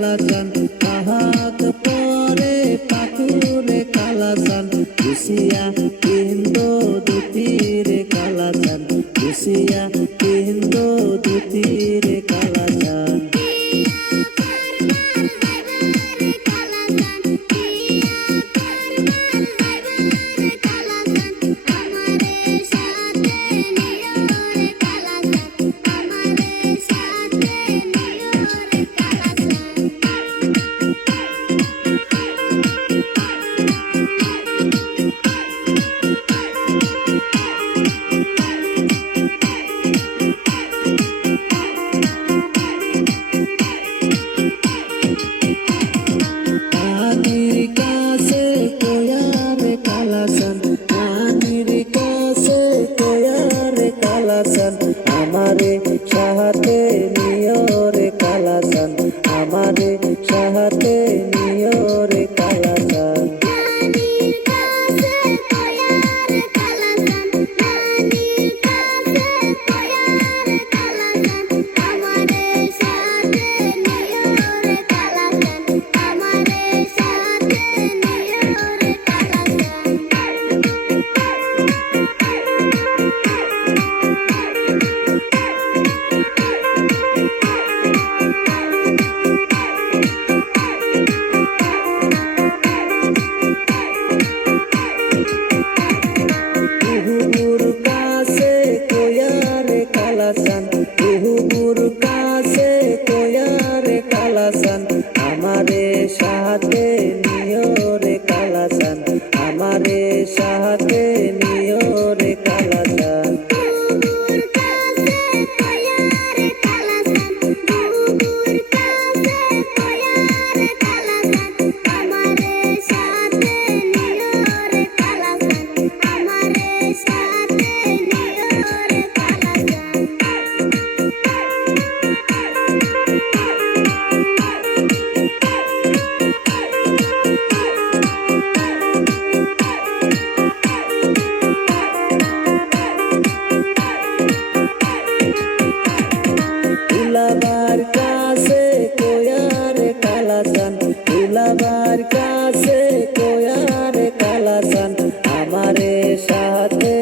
কালাচান পাহাক পরে পাকুরে কালাচান কুশিয়া কিন্দো দুতিরে কালাজান কুশিয়া আমারে সাহাতে নিয়রে কালাসান আমারে সাহাতে নিয়রে রে good.